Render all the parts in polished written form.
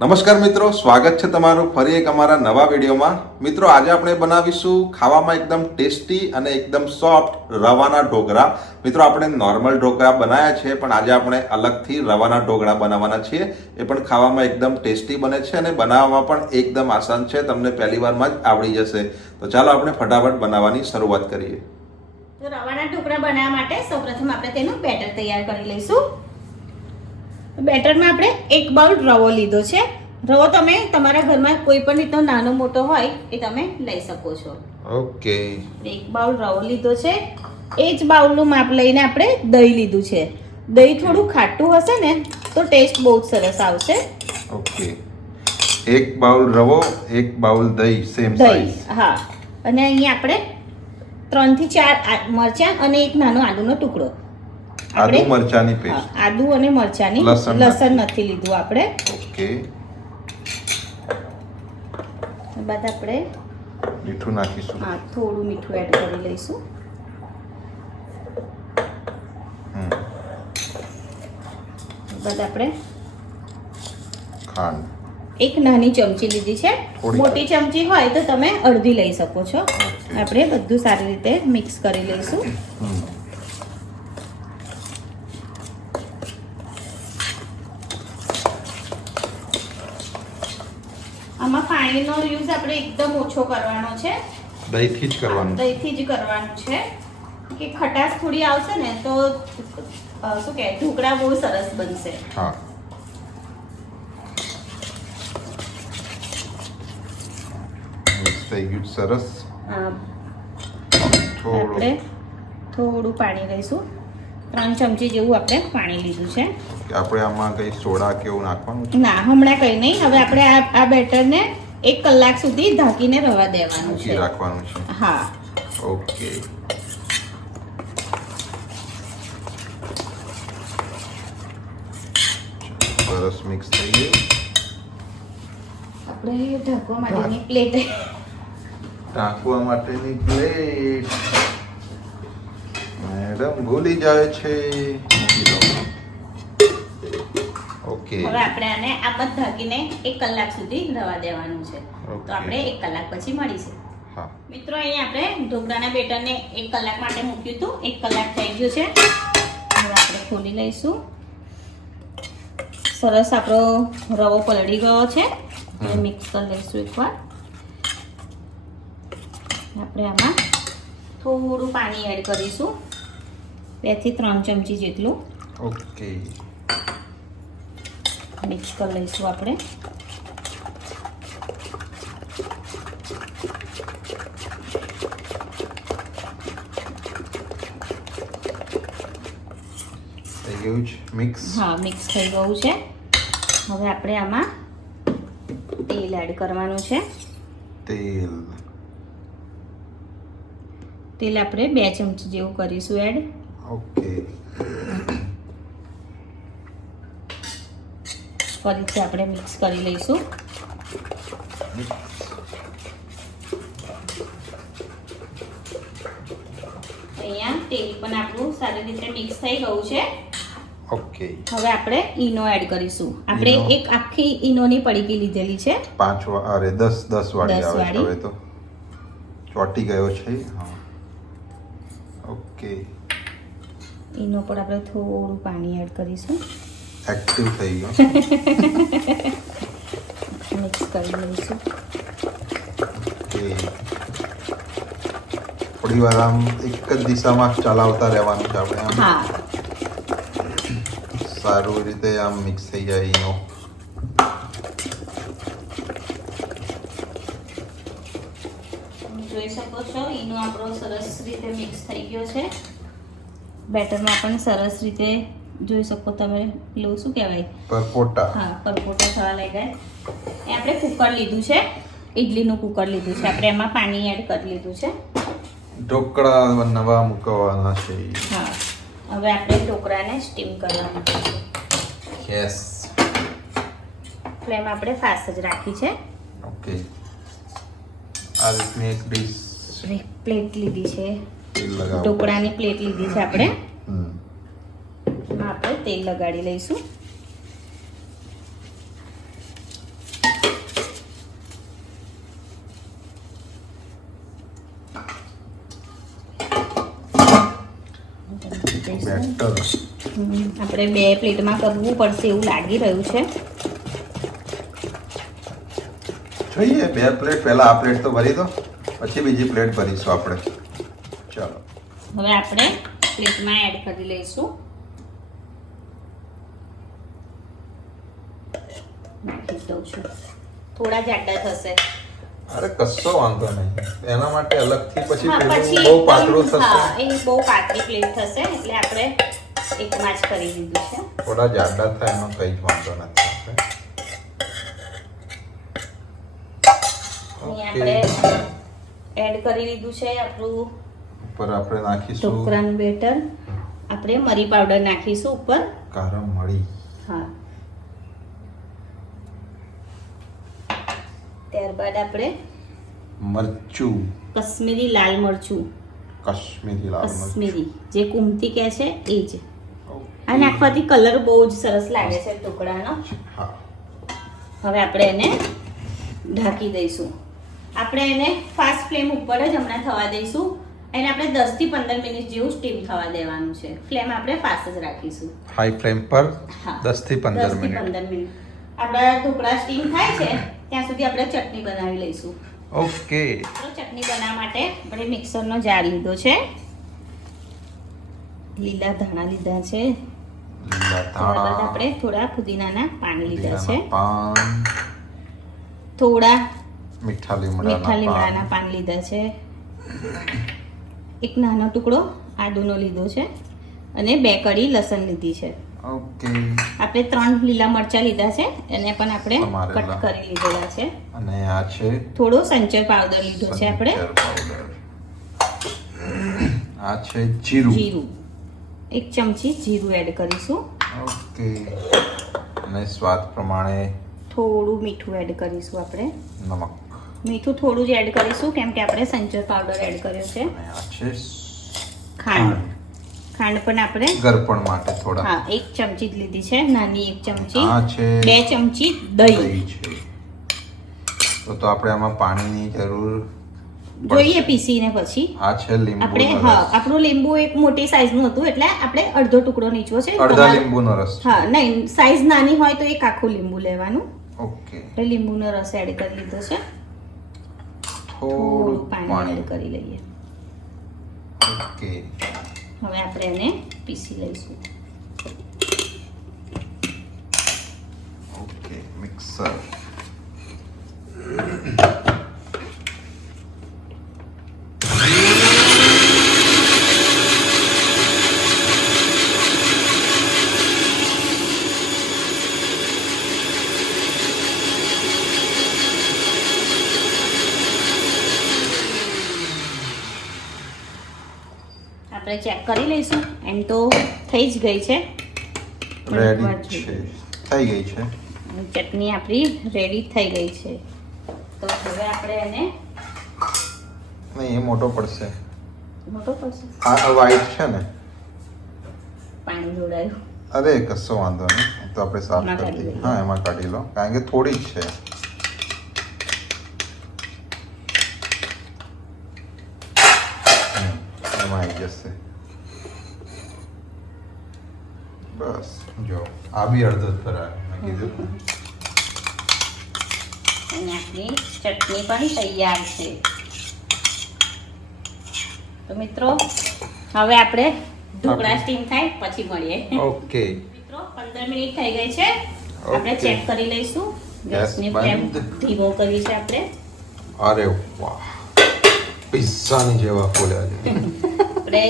નમસ્કાર મિત્રો, સ્વાગત છે તમારું ફરી એક અમારા નવા વિડીયોમાં। મિત્રો આજે આપણે બનાવીશું ખાવામાં એકદમ ટેસ્ટી અને એકદમ સોફ્ટ રવાના ઢોકળા। મિત્રો આપણે નોર્મલ ઢોકળા બનાવ્યા છે, પણ આજે આપણે અલગથી રવાના ઢોકળા બનાવવાના છીએ। એ પણ ખાવામાં એકદમ ટેસ્ટી બને છે અને બનાવવામાં પણ એકદમ આસાન છે, તમને પહેલી વારમાં જ આવડી જશે। તો ચાલો આપણે ફટાફટ બનાવવાની શરૂઆત કરીએ। તો રવાના ઢોકળા બનાવવા માટે સૌપ્રથમ આપણે તેનું બેટર તૈયાર કરી લઈશું। બેટરમાં આપણે 1 બાઉલ રવો લીધો છે। રવો તમે તમારા ઘરમાં કોઈ પણ રીતનો નાનો મોટો હોય એ તમે લઈ શકો છો। ઓકે, 1 બાઉલ રવો લીધો છે। એ જ બાઉલનું માપ લઈને આપણે દહીં લીધું છે। દહીં થોડું ખાટું હશે ને તો ટેસ્ટ બહુ જ સરસ આવશે। ઓકે, 1 બાઉલ રવો, 1 બાઉલ દહીં, સેમ દહીં, સાઈઝ। હા। અને અહીંયા આપણે 3 થી 4 મરચાં અને એક નાનો આદુનો ટુકડો, આદુ મરચાની પેસ્ટ, આદુ અને મરચાની, લસણ નથી લીધું આપણે। ઓકે, બાદ આપણે મીઠું નાખીશું। થોડું મીઠું એડ કરી લઈશું। બાદ આપણે ખાંડ 1 નાની ચમચી લીધી છે। મોટી ચમચી હોય તો તમે અડધી લઈ શકો છો। આપણે બધું સારી રીતે મિક્સ કરી લઈશું। આમાં પાણીનો યુઝ આપણે એકદમ ઓછો કરવાનો છે। દહીંથી જ કરવાનું, દહીંથી જ કરવાનું છે કે ખટાશ થોડી આવશે ને તો શું કહે ઢોકળા બહુ સરસ બનશે। હા, મિક્સ થઈ ગયું, સરસ। આપણે થોડું પાણી લઈશું। 3 ચમચી જેવું આપણે પાણી લીધું છે। આપણે આમાં કઈ સોડા કે એવું નાખવાનું છે? ના, હમણાં કઈ નહીં। હવે આપણે આ બેટરને 1 કલાક સુધી ઢાંકીને રહેવા દેવાનું છે, રાખવાનું છે। હા, ઓકે, સરસ મિક્સ થઈ ગયું। આપણે ઢાંકવા માટેની પ્લેટ, ઢાંકવા માટેની પ્લેટ મેડમ ભૂલી જાય છે, મૂકી દો। ઓકે, હવે આપણે આને આમ જ ઢાંકીને 1 કલાક સુધી રહેવા દેવાનું છે। તો આપણે 1 કલાક પછી મળીશું। હા મિત્રો, અહીંયા આપણે ઢોકળાના બેટરને 1 કલાક માટે મૂક્યું હતું। 1 કલાક થઈ ગયું છે। હવે આપણે ખોલી લઈશું। સરસ આપણો રવો પલળી ગયો છે। હવે મિક્સ કરી લઈશું એકવાર। આપણે આમાં થોડું પાણી એડ કરીશું, 2 થી 3 ચમચી જેટલું। ઓકે, મિક્સ કરી લઈશું આપણે। થઈ ગયું છે મિક્સ? હા, મિક્સ થઈ ગયું છે। હવે આપણે આમાં તેલ એડ કરવાનું છે। તેલ આપણે 2 ચમચી જેવું કરીશું એડ। ઓકે, ફરીથી આપણે મિક્સ કરી લઈશું। અહીંયા તેલ પણ આપણું સારી રીતે મિક્સ થઈ ગયું છે। ઓકે, હવે આપણે ઈનો એડ કરીશું। આપણે એક આખી ઈનોની પડીકી લીધેલી છે, 10 વાળી 10 આવે છે। વાળી। હવે તો ચોટી ગયો છે। હા, ઓકે, ઈનો પર આપણે થોડું પાણી એડ કરીશું। એક્ટિવ થઈ ગયો। મિક્સ કરી લઈશું। ઓકે, થોડી વાર આમ એક જ દિશામાં ચલાવતા રહેવાનું છે આપણે, આમ હા, સારું રીતે આમ મિક્સ થઈ જાય એનો। જોઈ શકો છો ઈનો આપણો સરસ રીતે મિક્સ થઈ ગયો છે। બેટરમાં પણ સરસ રીતે જોઈ શકો તમે, પેલું શું કહેવાય, પરપોટા। હા, પરપોટા થવા લાગ્યા। એ આપણે કુકર લીધું છે, ઇડલીનું કુકર લીધું છે। આપણે એમાં પાણી એડ કરી લીધું છે। ઢોકળા નવા મૂકવાના છે। હા, હવે આપણે ઢોકળાને સ્ટીમ કરવા મૂકીશું। યસ, ફ્લેમ આપણે ફાસ્ટ જ રાખી છે। ઓકે, આ રીતની એક ડીશ પ્લેટ લીધી છે, તેલ લગાવો। ઢોકળાની પ્લેટ લીધી છે આપણે। એમાં આપણે તેલ લગાડી લઈશું। બેટર આપણે 2 પ્લેટમાં કરવું પડશે એવું લાગી રહ્યું છે. જોઈએ 2 પ્લેટ, પહેલા આ પ્લેટ તો ભરી દો, પછી બીજી પ્લેટ ભરીશું આપણે. ચાલો હવે આપણે પ્લેટમાં એડ કરી લઈશું. નાખી દઉં છું. થોડા જાડા થશે. અરે કશો વાંધો નહીં, એના માટે અલગથી પછી હા, પેલું પછી બહુ પાતળું થશે. હા, એ બહુ પાતળી પ્લેટ થશે એટલે આપણે એકમાં જ કરી દીધું છે. થોડા જાડા થાય એનો કઈ જ વાંધો નથી. અહીંયા આપણે એડ કરી દીધું છે આપણું ઉપર આપણે નાખીશું ઢોકળાનું બેટર. આપણે મરી પાવડર નાખીશું ઉપર. કારમ મળી. હા, ત્યારબાદ આપણે મરચું, કશ્મીરી લાલ મરચું, કાશ્મીરી લાલ મરચું. કશ્મીરી જે કુમતી કહે છે એ જ. આ નાખવાથી કલર બહુ જ સરસ લાગે છે ઢોકળાનો. હા, હવે આપણે એને ઢાંકી દઈશું. આપણે એને ફાસ્ટ ફ્લેમ ઉપર જ હમણાં થવા દઈશું. એને આપણે 10 થી 15 મિનિટ જેવું સ્ટીમ થવા દેવાનું છે. ફ્લેમ આપણે ફાસ્ટ જ રાખીશું. હાઈ ફ્લેમ પર હા, 10 થી 15 10 થી મિનિટ. 15 મિનિટ. આપણા ઢોકળા સ્ટીમ થાય છે ત્યાં સુધી આપણે ચટણી બનાવી લઈશું. ઓકે, તો ચટણી બનાવવા માટે આપણે મિક્સરનો જાર લીધો છે. લીલા ધાણા લીધા છે. લીલા ત્યારબાદ ધાણા, આપણે થોડા પુદીનાના પાન લીધા છે. પુદીનાના પાન, થોડા મીઠા મીઠા લીમડાના લીમડાના પાન લીધા છે. એક નાનો ટુકડો આદુનો લીધો છે અને 2 કળી લસણ લીધી છે. ઓકે, આપણે 3 લીલા મરચા લીધા છે એને પણ આપણે સમારેલા. કટ કરી લીધેલા છે. અને આ છે થોડો સંચર પાવડર લીધો છે આપણે. સંચર પાવડર. આ છે જીરું. જીરું 1 ચમચી જીરું એડ કરીશું. ઓકે, અને સ્વાદ પ્રમાણે થોડું મીઠું એડ કરીશું આપણે. નમક. મીઠું થોડું જ એડ કરીશું કેમ કે આપણે સંચર પાવડર એડ કર્યો છે. અને આ છે ખાંડ. ખાંડ પણ આપણે ગરપણ માટે થોડા. હા 1 ચમચી જ લીધી છે, નાની 1 ચમચી. આ છે 2 ચમચી દહીં. દહીં છે. તો આપણે આમાં પાણીની જરૂર જોઈએ પીસીને પછી. આ છે લીંબુ. આપણે હા, આપણું લીંબુ એક મોટી સાઈઝનું હતું એટલે આપણે અડધો ટુકડો નીચવો છે. અડધા તમારે- લીંબુનો રસ. હા, નહીં, સાઈઝ નાની હોય તો એક આખું લીંબુ લેવાનું. ઓકે, એટલે લીંબુનો રસ એડ કરી લીધો છે. થોડું પાણી પાણી. એડ કરી લઈએ. ઓકે, હવે આપણે એને પીસી લઈશું. Okay, mixer. આપણે ચેક કરી લઈશું. એમ તો થઈ જ ગઈ છે. રેડી છે, થઈ ગઈ છે. ચટણી આપણી રેડી થઈ ગઈ છે. તો હવે આપણે એને નહીં, એ મોટો પડશે. મોટો પડશે. આ વ્હાઈટ છે ને? પાણી જોડાયું. અરે કશો વાંધો નહીં, એ તો આપણે સાફ એમાં કરી કાઢી દઈએ. લઈએ. હા, એમાં કાઢી લો, કારણ કે થોડી જ છે. એમાં આવી જશે. બસ જો આ બી અડધો જ ભરાયો મેં કીધું. અને આપણી ચટણી પણ તૈયાર છે. તો મિત્રો હવે આપણે ઢોકળા સ્ટીમ થાય પછી મળીએ. ઓકે, મિત્રો 15 મિનિટ થઈ ગઈ છે. આપણે Okay. ચેક કરી લઈશું. ગેસની ફ્લેમ બંધ. ધીમો કરી છે આપણે. અરે વાહ, પિઝાની જેવા ફૂલ્યા છે. આપણે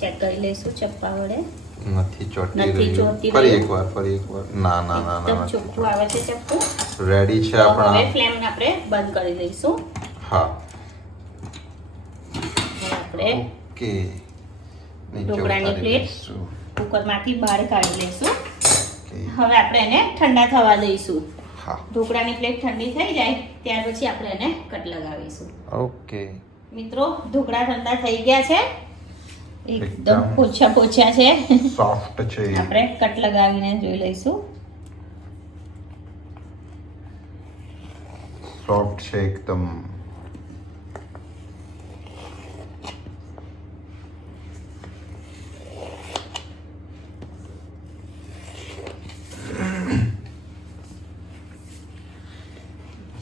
ચેક કરી લઈશું ચપ્પા વડે. નથી ચોટી નથી રહ્યું. ચોંટી ફરી રહ્યું. એકવાર, ફરી એકવાર. ના ના ના એકદમ ના, ચોખ્ખું આવે છે ચપ્પુ. રેડી છે તો હવે આપણા. ફ્લેમ આપણે બંધ કરી દઈશું. હા, હવે આપણે ઓકે. નીચે ઢોકળાની ઉતારી પ્લેટ. દઈશું. કુકરમાંથી બહાર કાઢી લઈશું. ઓકે. હવે આપણે એને ઠંડા થવા દઈશું. હા, ઢોકળાની પ્લેટ ઠંડી થઈ જાય ત્યાર પછી આપણે એને કટ લગાવીશું. ઓકે. મિત્રો ઢોકળા ઠંડા થઈ ગયા છે. એકદમ એકદમ. પોચા પોચા છે. સોફ્ટ છે. આપણે કટ લગાવીને જોઈ લઈશું. સોફ્ટ છે એકદમ.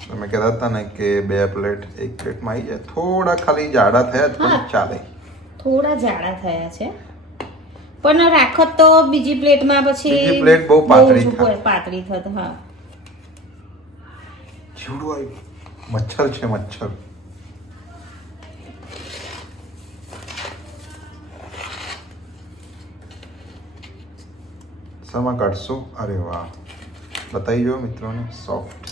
તમે કહેતા હતા ને કે 2 પ્લેટ 1 પ્લેટમાં આવી જાય, થોડા ખાલી જાડા થયા જ પણ ચાલે. થોડા જાડા થયા છે, પણ રાખો તો બીજી પ્લેટમાં પછી બીજી પ્લેટ બહુ પાતળી થાય. પાતળી થત. હા, જીવડું આવ્યું. મચ્છર છે, મચ્છર. શેમાં કાઢશો? અરે વાહ, બતાવી જો મિત્રોને. સોફ્ટ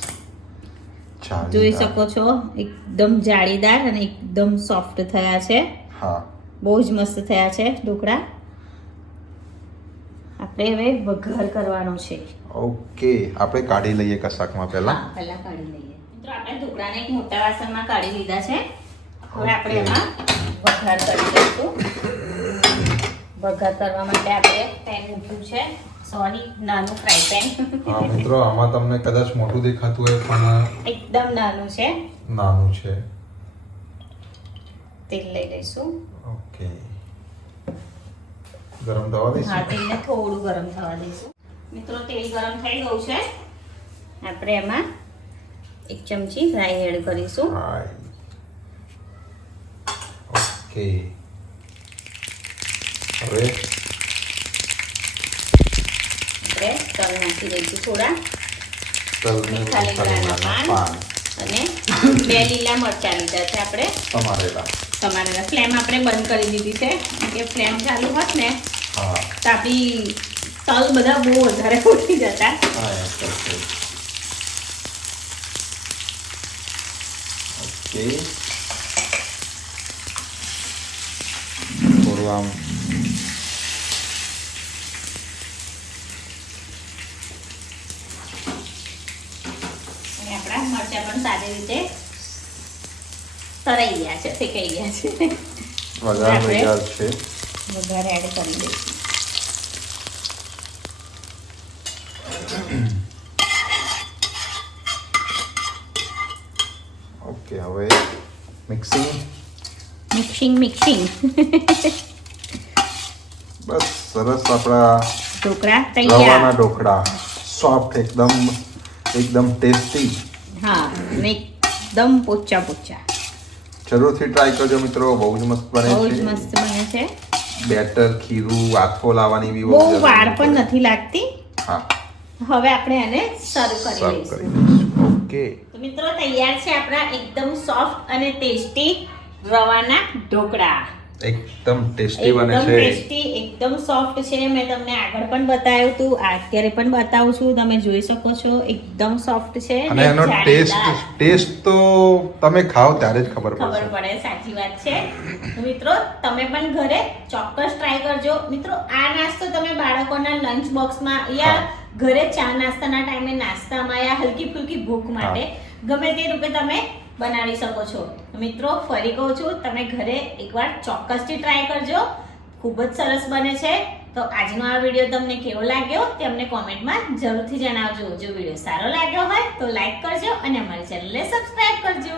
જોઈ શકો છો, એકદમ જાળીદાર અને એકદમ સોફ્ટ થયા છે. હા, બહુ જ મસ્ત થયા છે ઢોકળા. આપણે હવે વઘાર કરવાનો છે. ઓકે, આપણે કાઢી લઈએ કશાકમાં પહેલા. હા, પહેલા કાઢી લઈએ. મિત્રો આપણે ઢોકળાને એક મોટા વાસણમાં કાઢી લીધા છે. હવે આપણે એમાં વઘાર કરી દઈશું. વઘાર કરવા માટે આપણે પેન મૂક્યું છે. સોરી, નાનું ફ્રાય પેન. હા મિત્રો, આમાં તમને કદાચ મોટું દેખાતું હોય પણ એકદમ નાનું છે. નાનું છે. તેલ લઈ લઈશું. ઓકે, ગરમ થવા દઈશું. હા, તેલને થોડું ગરમ થવા દઈશું. મિત્રો, તેલ ગરમ થઈ ગયું છે. આપણે એમાં 1 ચમચી રાઈ એડ કરીશું. રાઈ. ઓકે, હવે આપણે તલ નાખી દઈશું થોડા. તલને મીઠા લીમડાના પાન અને 2 લીલા મરચાં લીધા છે આપણે. તમારે ફ્લેમ આપણે બંધ કરી દીધી છે કે ફ્લેમ ચાલુ હોત ને હા તો આપણી તલ બધા બહુ વધારે ઉઠી જતા. ઓકે, થોડું આમ અને આપણા મરચાં પણ સારી રીતે તરાઈ ગયા છે, શેકાઈ ગયા છે. વઘાર તૈયાર છે. વઘાર એડ કરી દઈશું. ઓકે, હવે મિક્સિંગ. બસ સરસ, આપણા ઢોકળા રવાના તૈયાર. ઢોકળા સોફ્ટ, એકદમ ટેસ્ટી. હા, અને એકદમ પોચા. જરૂરથી ટ્રાય કરજો મિત્રો, બહુ જ મસ્ત બને બહુ જ છે. મસ્ત બને છે. બેટર, ખીરું, આથો લાવવાની બી બહુ જરૂર વાર નથી પણ પડતી. નથી લાગતી. હા, હવે આપણે એને સર્વ કરી સર્વ લઈશું. કરી દઈશું. ઓકે, તો મિત્રો, તૈયાર છે આપણા એકદમ સોફ્ટ અને ટેસ્ટી રવાના ઢોકળા. એકદમ ટેસ્ટી બને એકદમ છે. ટેસ્ટી, એકદમ સોફ્ટ છે. મેં તમને આગળ પણ બતાવ્યું હતું, અત્યારે પણ બતાવું છું. તમે જોઈ શકો છો, એકદમ સોફ્ટ છે અને એનો જાળીદાર. ટેસ્ટ તો તમે ખાઓ ત્યારે જ ખબર ખબર પડશે. પડે, સાચી વાત છે. તો મિત્રો, તમે પણ ઘરે ચોક્કસ ટ્રાય કરજો. મિત્રો, આ નાસ્તો તમે બાળકોના લંચ બોક્સમાં યા ઘરે ચા નાસ્તાના ટાઈમે નાસ્તામાં યા હલકી ફુલકી ભૂખ માટે ગમે તે રૂપે તમે બનાવી શકો છો. મિત્રો, ફરી કહું છું, તમે ઘરે એકવાર ચોક્કસથી ટ્રાય કરજો. ખૂબ જ સરસ બને છે. તો આજનો આ વિડીયો તમને કેવો લાગ્યો તે અમને કોમેન્ટમાં જરૂરથી જણાવજો. જો વિડીયો સારો લાગ્યો હોય તો લાઈક કરજો અને અમારી ચેનલને સબસ્ક્રાઇબ કરજો.